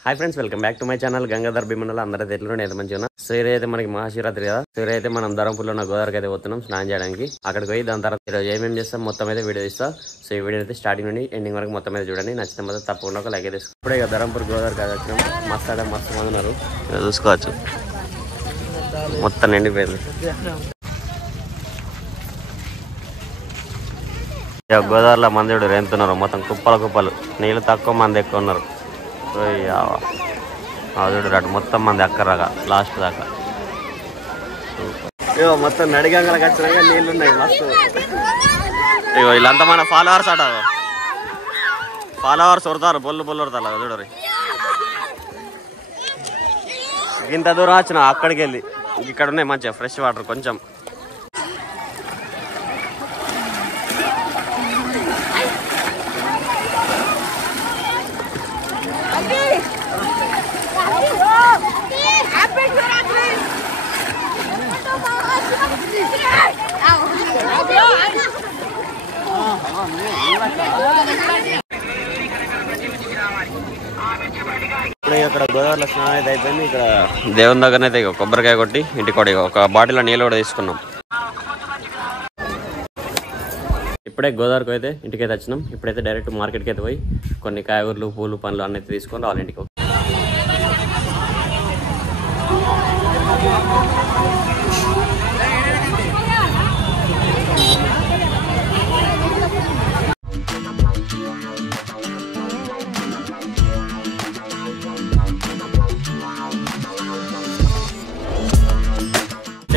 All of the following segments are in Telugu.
Hi friends, welcome back to my channel Gangadhar Bheemanala. అందరూ ఎట్లుండే అయితే మంచిగా ఉన్నా. సో ఇదైతే మనకి మహాశివరాత్రి కదా. సో ఇదైతే మనం ధరంపూర్లో ఉన్న గోదావరికి అయితే పోతున్నాం స్నానం చేయడానికి. అక్కడికి పోయి దాని తర్వాత ఈరోజు ఏమేమి చేస్తాం మొత్తం అయితే వీడియో ఇస్తా. సో ఈ వీడియో అయితే స్టార్టింగ్ నుండి ఎండింగ్ వరకు మొత్తం అయితే చూడండి. నచ్చిన మొత్తం తప్పకుండా ఒక లైక్ అయితే తీసుకో. ఇప్పుడే ఇక ధరంపూర్ గోదావరికి అయితే వచ్చినాం. మస్తు అంటే మస్తు మంది ఉన్నారు, చూసుకోవచ్చు. మొత్తం నిండిపోయింది. గోదావరిలో మంది ఎంతున్నారు, మొత్తం కుప్పలు కుప్పలు. నీళ్ళు తక్కువ, మంది ఎక్కువ ఉన్నారు. చూడు అటు మొత్తం మంది అక్కరాగా లాస్ట్ దాకా. ఇగో మొత్తం నడిగంగలకు వచ్చినాక నీళ్ళు ఉన్నాయి మస్తు. ఇగో వీళ్ళంతా మన ఫాలోవర్స్ అట. ఫాలోవర్స్ ఉడతారు, బొల్లు బొల్లు ఉడతారు చూడరు. ఇంత దూరం వచ్చిన అక్కడికి వెళ్ళి ఇక్కడ ఉన్నాయి మంచిగా ఫ్రెష్ వాటర్ కొంచెం. ఇప్పుడు ఇక్కడ గోదావరిలో స్నానం అయితే అయిపోయింది. ఇక్కడ దేవుని దగ్గర అయితే కొబ్బరికాయ కొట్టి ఇంటికి కూడా ఒక బాటిల్లో నీళ్ళు కూడా తీసుకున్నాం. ఇప్పుడే గోదావరికి అయితే ఇంటికైతే వచ్చినాం. ఇప్పుడైతే డైరెక్ట్ మార్కెట్కి అయితే పోయి కొన్ని కాయగూరలు, పూలు, పండ్లు అన్నీ తీసుకొని వాళ్ళ ఇంటికి.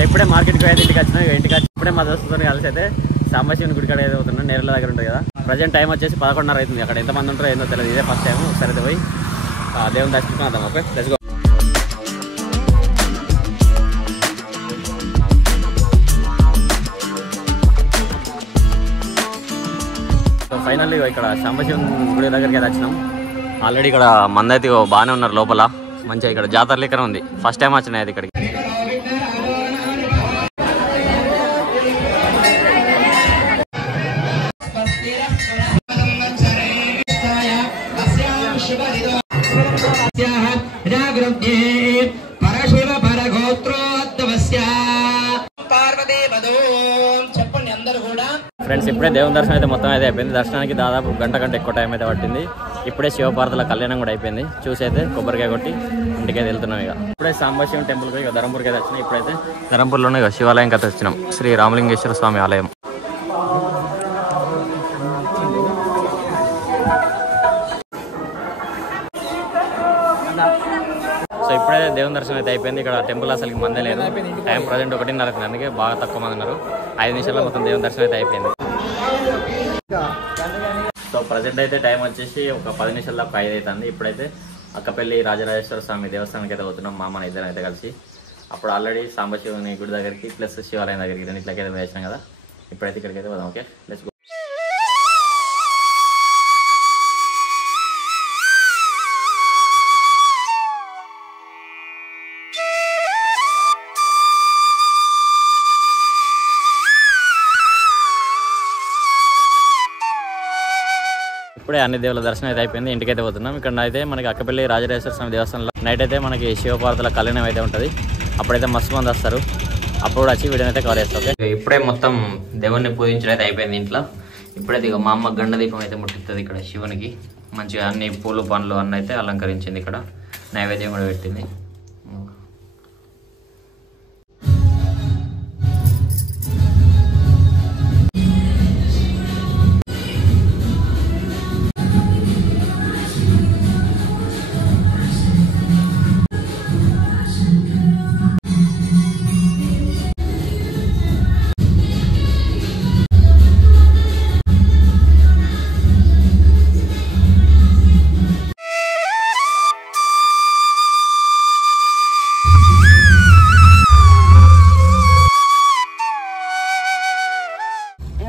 ఇప్పుడే మార్కెట్కి అయితే ఇంటికి వచ్చినా. ఇంటికి వచ్చి ఇప్పుడే మా దోస్తుతో కలిసి అయితే సాంబశివుని గుడి కాడ అయితే అవుతున్నాం. నేరల దగ్గర ఉంటుంది కదా. ప్రజెంట్ టైం వచ్చేసి 11:30 అవుతుంది. అక్కడ ఎంతమంది ఉంటారో ఏందో తెలియదు. ఇదే ఫస్ట్ టైం. ఒకసారి అయితే పోయి దేవుని దర్శించుకుందాం. Okay, let's go. So finally ఇక్కడ సాంబశివుని గుడి దగ్గరికి అయితే వచ్చినాం. ఆల్రెడీ ఇక్కడ మంది అయితే బాగానే ఉన్నారు లోపల. మంచిగా ఇక్కడ జాతర లెక్కన ఉంది. ఫస్ట్ టైం వచ్చినాయి అయితే ఇక్కడికి. ఫ్రెండ్స్, ఇప్పుడే దేవుని దర్శనం అయితే మొత్తం అయితే అయిపోయింది. దర్శనానికి దాదాపు గంట ఎక్కువ టైం అయితే పట్టింది. ఇప్పుడే శివపార్వతుల కళ్యాణం కూడా అయిపోయింది. చూసి అయితే కొబ్బరికాయ కొట్టి ఇంటికైతే వెళ్తున్నాం. ఇక ఇప్పుడే సాంబశివుని టెంపుల్కి ఇక ధరంపూర్కి అయితే వచ్చినాం. ఇప్పుడైతే ధరంపూర్లోనే ఇక శివాలయం కథ వచ్చినాం. శ్రీ రామలింగేశ్వర స్వామి ఆలయం. సో ఇప్పుడే దేవుని దర్శనం అయితే అయిపోయింది. ఇక్కడ టెంపుల్ అసలు మందే లేదు. టైం ప్రజెంట్ 1:30 అవుతుంది. అందుకే బాగా తక్కువ మంది ఉన్నారు. 5 నిమిషాల్లో మొత్తం దేవుని దర్శనం అయితే అయిపోయింది. సో ప్రజెంట్ అయితే టైం వచ్చేసి ఒక 10 నిమిషాల్లో 5 అవుతుంది. ఇప్పుడైతే అక్కపల్లి రాజరాజేశ్వర స్వామి దేవస్థానానికి అయితే పోతున్నాం. మా మన ఇద్దరం అయితే కలిసి. అప్పుడు ఆల్రెడీ సాంబశివుని గుడి దగ్గరికి ప్లస్ శివాలయం దగ్గరికి రెండిట్లకైతే వేసాం కదా. ఇప్పుడైతే ఇక్కడికి అయితే పోదాం. Okay, let's go. ఇప్పుడే అన్ని దేవుల దర్శనం అయితే అయిపోయింది. ఇంటికైతే పోతున్నాం. ఇక్కడ అయితే మనకి అక్కపల్లి రాజరాజేశ్వర స్వామి దేవస్థానంలో నైట్ అయితే మనకి శివపార్వతుల కళ్యాణం అయితే ఉంటుంది. అప్పుడైతే మస్తు మంది వస్తారు. అప్పుడు వచ్చి వీడియోని అయితే కవర్ చేస్తాం. ఓకే, ఇప్పుడే మొత్తం దేవుణ్ణి పూజించడం అయితే అయిపోయింది ఇంట్లో. ఇప్పుడైతే ఇక మా అమ్మ గండ దీపం అయితే ముట్టిస్తుంది ఇక్కడ శివునికి. మంచిగా అన్ని పూలు పండ్లు అన్నీ అయితే అలంకరించింది. ఇక్కడ నైవేద్యం కూడా పెట్టింది.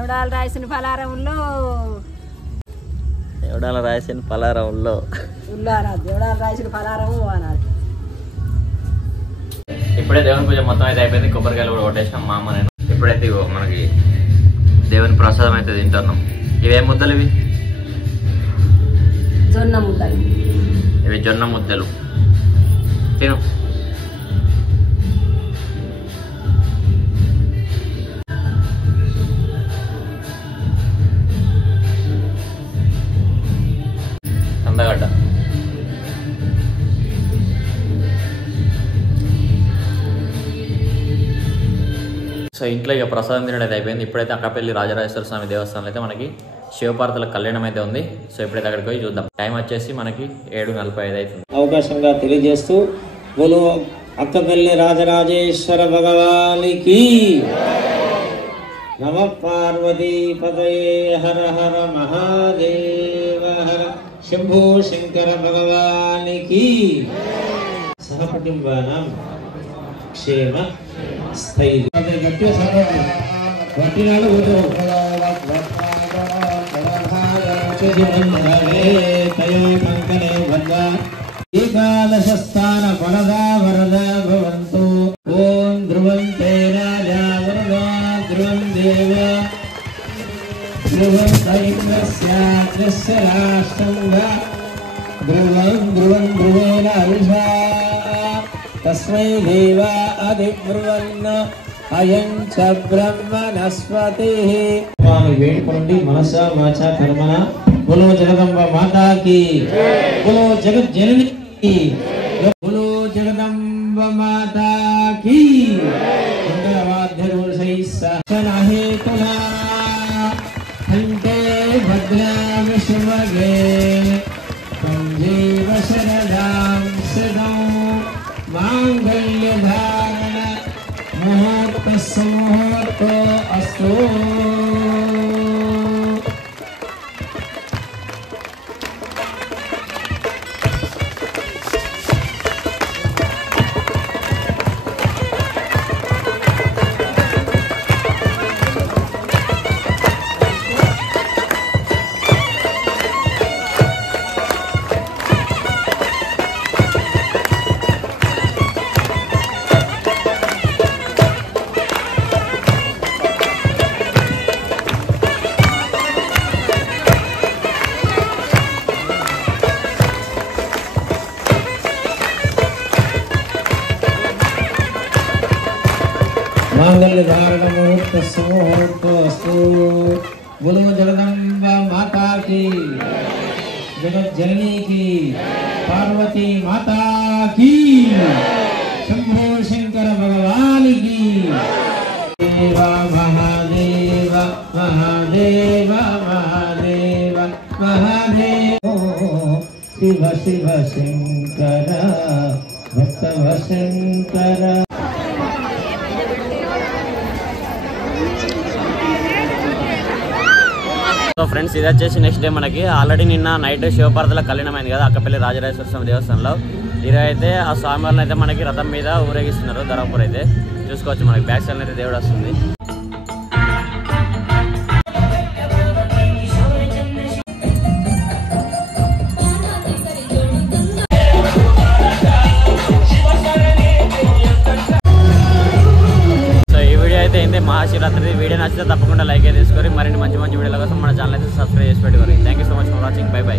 ఎవడాల రాసిన పలారంలో ఇప్పుడే దేవుని పూజ మొత్తం అయితే అయిపోయింది. కొబ్బరికాయలు కూడా కొట్టేసాం మా అమ్మ నేను. ఇప్పుడైతే మనకి దేవుని ప్రసాదం అయితే తింటున్నాం. ఇవేం ముద్దలు ఇవి? జొన్న ముద్దలు. ఇవి జొన్న ముద్దలు తిను. కందగడ్డ సో ఇంట్లో ఇక ప్రసాదం తినడం అయితే అయిపోయింది. ఇప్పుడైతే అక్కపల్లి రాజరాజేశ్వర స్వామి దేవస్థానంలో అయితే మనకి శివపార్వతుల కళ్యాణం అయితే ఉంది. సో ఇప్పుడైతే అక్కడికి పోయి చూద్దాం. టైం వచ్చేసి మనకి 7:45 అవుతుంది. అవకాశంగా తెలియజేస్తూ బోలో అక్కపల్లి రాజరాజేశ్వర భగవానికి నమ పార్వతీ పదయే హర హర మహాదేవ హర శంభో శంకర భగవానికి సహకుటుంబానాం క్షేమ స్థైర్య గట్టిగా సాగండి. వట్టినాడు ఏకాదశ స్థాన వరదా వరదా భవంతు. ఓం ధ్రువం తే రాజా వరదా ధ్రువం దేవ ధ్రువం ఇంద్రస్య రాష్ట్రంగా ధ్రువం ధ్రువం ధ్రువేణ అరుషా తస్మై దేవ అధిబ్రువన్న అయం చ బ్రహ్మణస్పతి. వేడుకోండి మనస వాచ కర్మణ. బోలో జగదంబ మాతాకి, బోలో జగత్ జనని, బోలో జగదంబ మాతాకి. మంగళవాద్యరుషైస్సహేతులా హంతే భద్రామ శివగే సంజీవ శరదాం సదం మాంగళ్యధారణ ముహూర్త సుముహూర్తో అస్తు. मांगल्य धारण मुहूर्त सुमुहूर्त अस्तु. बोलो जगदम्बा माता की, जगत जननी की, पार्वती माता की, शंभो शंकर भगवान की. देवा महादेव महादेव महादेव महादेव. शिव शिव शंकर भक्त शंकर. సో ఫ్రెండ్స్ ఇది వచ్చేసి నెక్స్ట్ డే మనకి ఆల్రెడీ నిన్న నైట్ శివపార్వతుల కళ్యాణం అయింది కదా అక్కపల్లి రాజరాజేశ్వర స్వామి దేవస్థానంలో. ఈరోజు అయితే ఆ స్వామివారిని అయితే మనకి రథం మీద ఊరేగిస్తున్నారు. ధర్మపురం అయితే చూసుకోవచ్చు. మనకి బ్యాక్ సైడ్ అయితే దేవుడు వస్తుంది. మహాశివరాత్రి వీడియో నచ్చితే తప్పకుండా లైక్ అయితే తీసుకొని మరిన్ని మంచి మంచి వీడియోల కోసం మన ఛానల్ అయితే సబ్స్క్రైబ్ చేసి పెట్టుకోండి. Thank you so much for watching. By by.